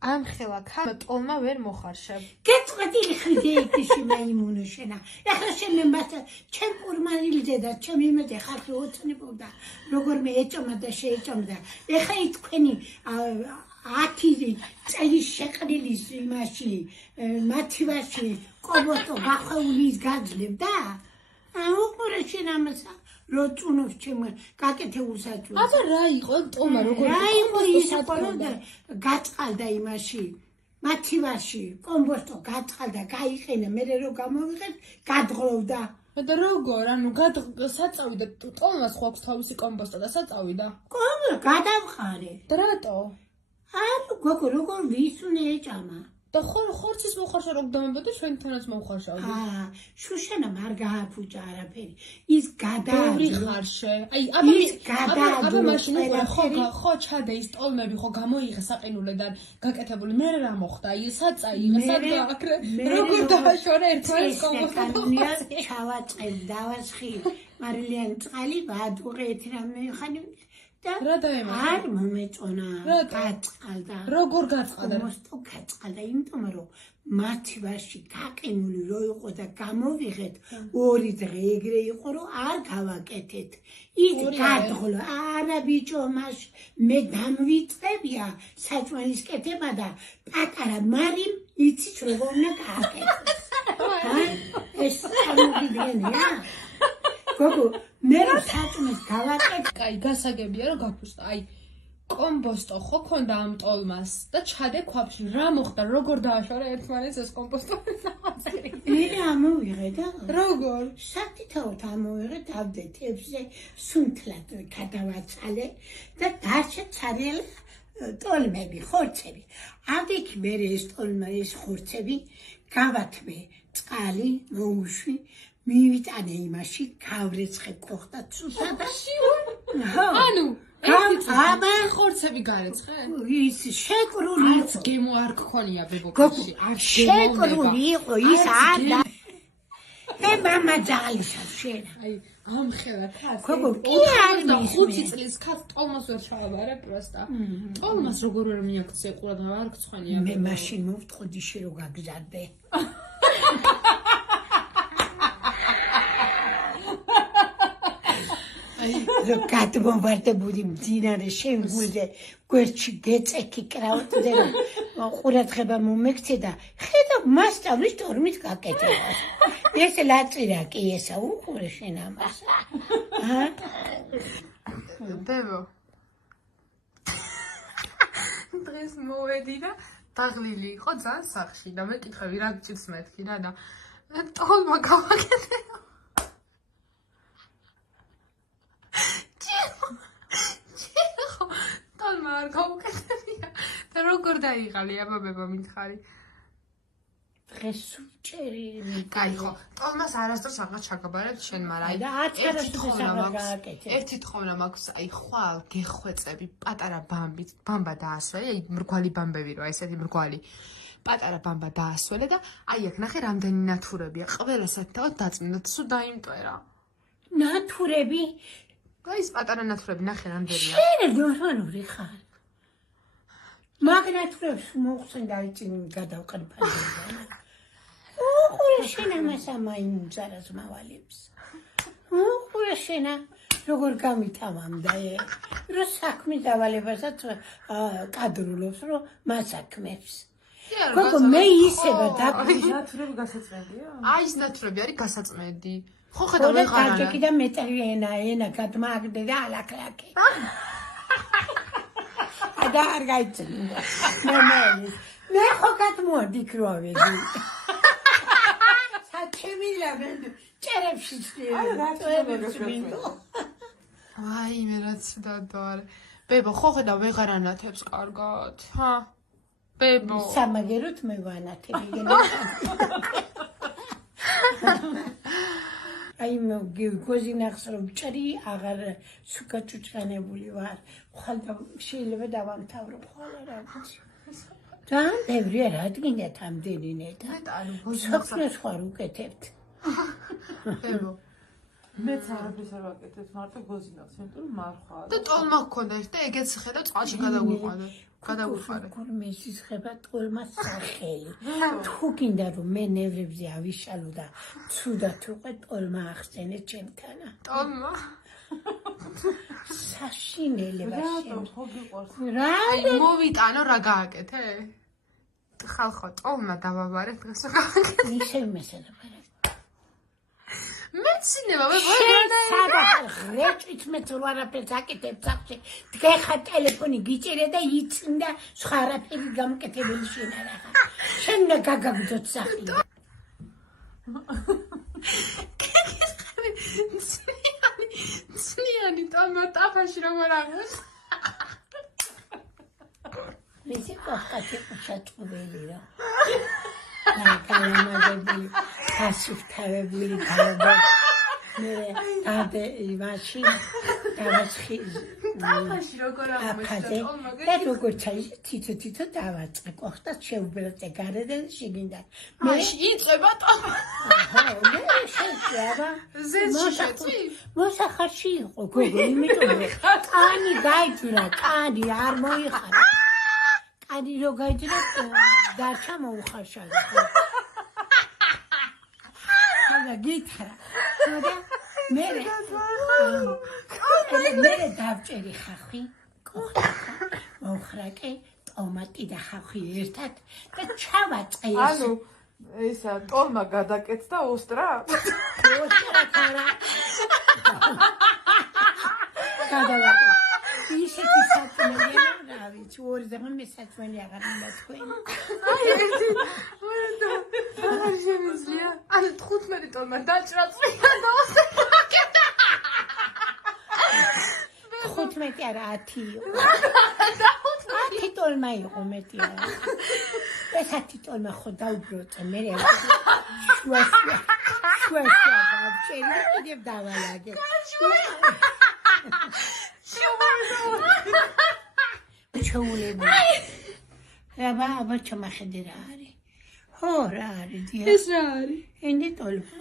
ამ ხელა ქა ტოლმა ვერ მოხარშებ. გეწყვეტილი ხრიდეითში მაიმუნო შენა. ეხლა შემემბათ ჩემ პურმანილზე და ჩემ იმედე ხალხი ოცნებობდა როგორმე ეჭომა და შეეჭომდა. ეხლა თქვენი 10 წელი შეყრილის იმაში მათივაში კობოტო გახვეულის გაძლევდა? უყურე შენ ამასა რო წუნობს ჩემ გაკეთებულ საჭმელს. აბა რა იყო ტოლმა როგორ რა იყო ის ყველა გაწყალდა იმაში მათივაში კომბოსტო გაწყალდა გაიყენა მე რო გამოვიღეთ გადღლოვდა და როგორ ანუ საწავიდა ტოლმას ხო აქვს თავისი კომბოსტა და საწავიდა გადავყარე და რატო ანუ გოგო როგორ ვისუნე ეჭამა და ხორცის მოხარშა რო დამებოდა ჩვენთანაც მოხარშავდი შუშანა არ გააფუჭა არაფერი ის ბევრი ხარშე აი აბა მაშინ ხო ჩადე ის ტოლმები ხო გამოიღე საყინულიდან გაკეთებული მე რა მოხდა ის საწაიღე სადააკრე როგორ დააშორე ერთმანეთს კომბოსტა ჩავაწყებ დავასხი მარილიანი წყალი ვადუღე ერთი რამე ხანი რა დაემატა? არ მომეწონა. გაწყალდა. როგორ გაწყალდა? მოსტო გაწყალდა, იმიტომ რომ მათივაში გაყინული რო იყო და გამოვიღეთ 2 დღე ეგრე იყო რომ არ გავაკეთეთ. ის გადღლო, არა ბიჭო, მას მე დამვიწყებია საჭმელის კეთება და პატარა მარიმ იცით როგორ უნდა გააკეთოს. ეს წარმოგიდგენია? გოგო მე რა საჭმელს გავაკეთე. აი გასაგებია რომ გაფუსტა. აი კომბოსტო ხო ქონდა ამ ტოლმას და ჩადე ქვაბში. რა მოხდა? როგორ დააშორე ერთმანეთს ეს კომბოსტო? მე ამოვიღე და როგორ? საკითხავთ ამოვიღე დავდე თებზე სუნთლად გადავაცალე და დარჩა ცარიელ ტოლმები, ხორცები. ამით მე ეს ტოლმა ეს ხორცები გავათმე წყალი, მოუშვი მივიტანე იმაში, გავრეცხე კოხტა ცუსადაში. ანუ აბა ხორცები გარეცხე? ის შეკრული არც გემო არ გქონია ბებობაში. არ შეკრული იყო ის არ და ე მამა ძალისა შენ. აი ამ ხელა ქას. გოგო კი არ და 5 წლის ქას ტოლმას ვერ ჩავაბარე პროსტა. ტოლმას როგორ ვერ მიაქცე ყურადღება არ გცხვენია. მე მაშინ მოვთხოვდი შე რო გაგზარდე. გადმოვარდებული მძინარე შენ გულზე გვერდში გეწექი კრავტზე რომ ყურადღება მომექცე და ხედავ მასწავლის ტორმით გაკეთებას ეს ლაწირაკი ესა უყურე შენ ამას დევო დღეს მოვედი და დაღლილი იყო ძალიან სახში და მეკითხები რა გჭირს მეთქი რა და ტოლმა გავაკეთე ტოლმა არ გავუკეთებია და როგორ დაიღალი აბაბება მითხარი დღეს სუჭერი კაი ხო ტოლმას არასდროს აღარ ჩაგაბარებ შენ მაგრამ და ერთი თხოვნა მაქვს აი ხვალ გეხვეწები პატარა ბამბა დაასველი აი მრგვალი ბამბები როა ესეთი მრგვალი პატარა ბამბა დაასველე და აი აქ ნახე რამდენი ნათურებია ყველასაც თავად დაწმინდა სულ დაიმტვერა ნათურები ის პატარა ნათურები ნახე რამდენია შენ ნორმალური ხარ მაგნათურებს მოხსენ დაიწინი გადავყრიფანდა უყურე შენ ამას ამაიმუძარას მავალებს უყურე შენა როგორ გამითავამდა რო საქმე დავალებასაც კადრულობს რო მასაქმებს გოგო მე ისება ნათურები გასაწმედია აი ეს ნათურები არის გასაწმედი ხო ხედავ ვეღარ არა კიდე მეტრი ენა გადმაგდე და ალაკლაკი და არ გაიწმინდა მე ხო გადმოდი ქროვედი საჩემილა ჭერებში აი მე რაც დადوار ბებო ხო ხედავ ვეღარ ანათებს კარგად ჰა ბებო სამაგეროთ მე ვანათები აი გოზინახს რომ ჭრი აღარ სუკაჭუჭანებული ვარ ხალდა შეიძლება დავამთავრო ხოლმე რა და ბევრი რადგინეთ ამდენი ნეტა სოფლოს ხარ უკეთებთ ბებო მეც არაფერს არ ვაკეთებ მარტო გოზინახს იმიტომ რომ მარხვა და ტოლმა გქონდა ერთ და ეგეც ხედავ წყალში გადაგვიყვანე გადავუყარე. მესის ხება ტოლმა სახელი. თუ გინდა რომ მე ნევრებზე ავიშალო და ცუდად ვიყო ტოლმა ახსენე ჩემთანა. ტოლმა საშინელება შენ. ხო გიყვარს. რა აი მოვიტანო რა გააკეთე? ხალხო ტოლმა დავაბარე დღეს რა გააკეთე? ისე მესალა. მეცინება მე რეჭით მე თუ არაფერს აკეთებ სახში დგეხა ტელეფონი გიჭირე და იწინდა სხვა არაფერი გამკეთებელი შენ არა შენ და გაგაგდოთ სახში ცნიანი ტოლმა ტაფაში როგორ აღოს მისი ყოხკათი შეჭველი რა კალამაზები ფასიფთავებული გაობა მე დადე იმაში დავაცხი ტაფაში როგორ აღოს ტოლმა და როგორ ჩაი თითო დავაწყე ყოხტას შეუბრალე გარედან შეგინდა მე იწება ტოლმა ხო მე შეჭება ზეცი შეწი მოსახარში იყო გოგო იმიტომ კანი გაიძურა კანი არ მოიხარა კანი რო გაიძურა დარჩა მოუხარშალა და გითხრა და მე დავჭერი ხახი მოხრაკე ტომატი და ხახი ერთად და ჩავაწყე ანუ ისა ტოლმა გადაკეთდა ოსტრა? ოსტრა არა გადავაკეთე ისეთი საწმენია რა ვიცი ორი ზემა მე საწმენი აღარ უნდა თქვენ აი ერთი არ შემიძლია ანუ 15 ტოლმა დაჭრა წვია და 15 არა 10 იყო 10 ტოლმა იყო მეტი არა ეს 10 ტოლმა ხო დაუბროწე მე შუა დავჭერი და კიდევ დავალაგე ჩაულები აბა ჩამახედე რა არის ხო რა არის დიახ ეს რა არის ენდი ტოლმა